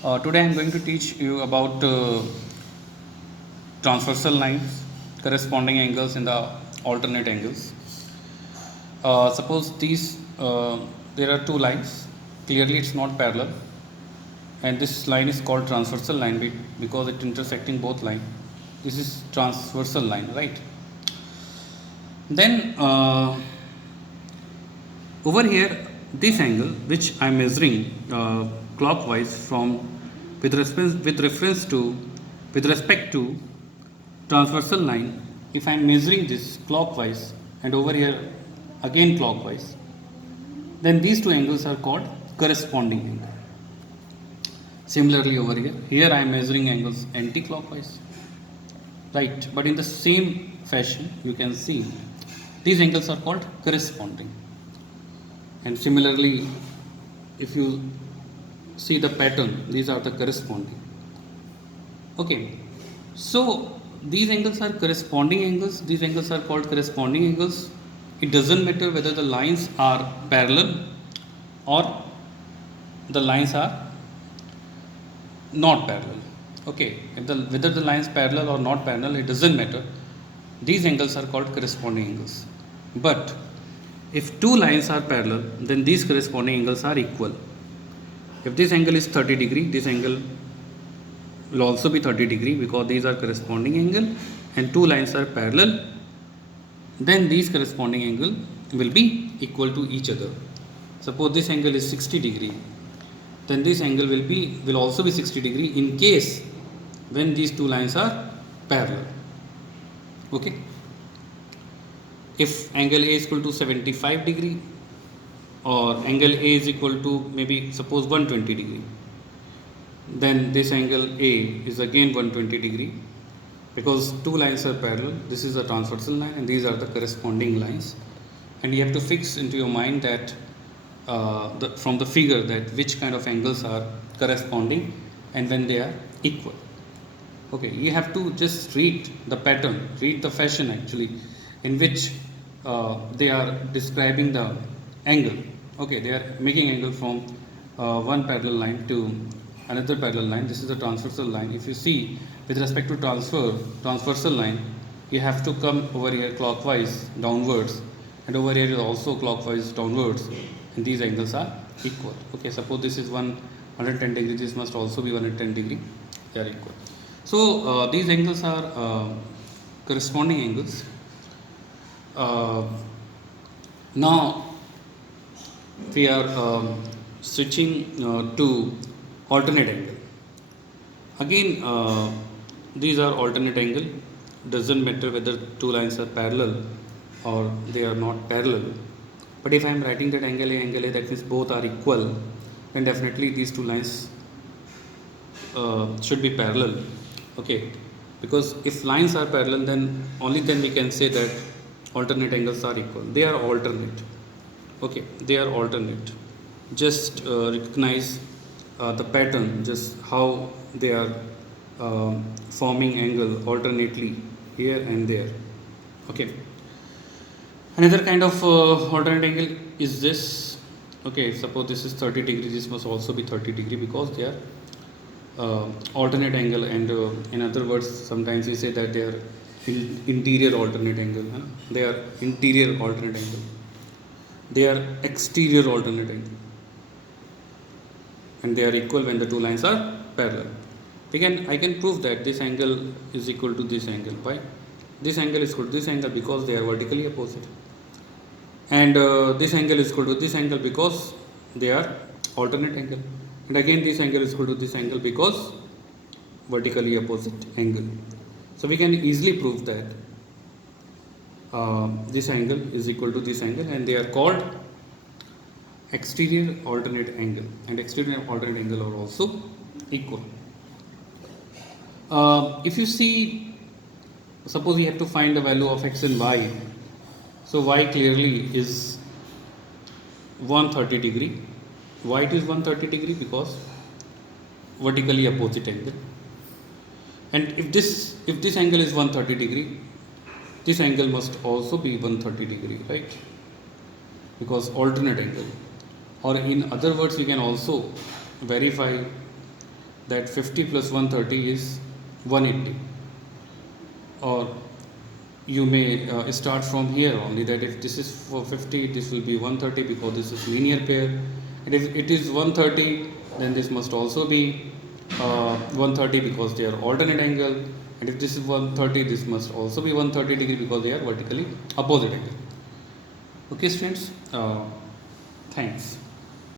Today I am going to teach you about transversal lines, corresponding angles in the alternate angles. Suppose there are two lines. Clearly, it's not parallel, and this line is called transversal line because it intersecting both line. This is transversal line, right? Then over here, this angle which I am measuring clockwise from with respect to transversal line, if I am measuring this clockwise and over here again clockwise, then these two angles are called corresponding angle. Similarly over here I am measuring angles anti-clockwise, right? But in the same fashion you can see these angles are called corresponding. And similarly, if you see the pattern, these are the corresponding. Okay, so these angles are corresponding angles. These angles are called corresponding angles. It doesn't matter whether the lines are parallel or the lines are not parallel. Okay, whether the lines parallel or not parallel, it doesn't matter. These angles are called corresponding angles. But if two lines are parallel, then these corresponding angles are equal. If this angle is 30 degree, this angle will also be 30 degree because these are corresponding angle and two lines are parallel, then these corresponding angle will be equal to each other. Suppose this angle is 60 degree, then this angle will also be 60 degree in case when these two lines are parallel. Okay. If angle A is equal to 75 degree or angle A is equal to maybe suppose 120 degree, then this angle A is again 120 degree because two lines are parallel. This is a transversal line and these are the corresponding lines, and you have to fix into your mind that from the figure that which kind of angles are corresponding and when they are equal. Okay, you have to just read the pattern, read the fashion actually in which they are describing the angle. Okay, they are making angle from one parallel line to another parallel line. This is a transversal line. If you see with respect to transversal line, you have to come over here clockwise downwards, and over here is also clockwise downwards, and these angles are equal. Okay, suppose this is 110 degree, this must also be 110 degree. They are equal. So these angles are corresponding angles. Now we are switching to alternate angle. Again, these are alternate angle. Doesn't matter whether two lines are parallel or they are not parallel. But if I am writing that angle A, that means both are equal, then definitely these two lines should be parallel. Okay, because if lines are parallel, then only then we can say that alternate angles are equal. They are alternate. Okay, they are alternate. Just recognize the pattern, just how they are forming angle alternately here and there. Okay, another kind of alternate angle is this. Okay, suppose this is 30 degree, this must also be 30 degree because they are alternate angle, and in other words sometimes we say that they are interior alternate angle. They are interior alternate angle, they are exterior alternate angle, and they are equal when the two lines are parallel. I can prove that this angle is equal to this angle. Why? This angle is equal to this angle because they are vertically opposite, and this angle is equal to this angle because they are alternate angle, and again this angle is equal to this angle because vertically opposite angle. So we can easily prove that this angle is equal to this angle, and they are called exterior alternate angle, and exterior alternate angle are also equal. If you see, suppose we have to find the value of x and y, so y clearly is 130 degree. Why it is 130 degree? Because vertically opposite angle. And if this angle is 130 degree, this angle must also be 130 degree, right? Because alternate angle. Or in other words, we can also verify that 50 plus 130 is 180, or you may start from here only, that if this is for 50, this will be 130 because this is linear pair, and if it is 130, then this must also be 130 because they are alternate angle, and if this is 130, this must also be 130 degree because they are vertically opposite angle. Okay students, thanks.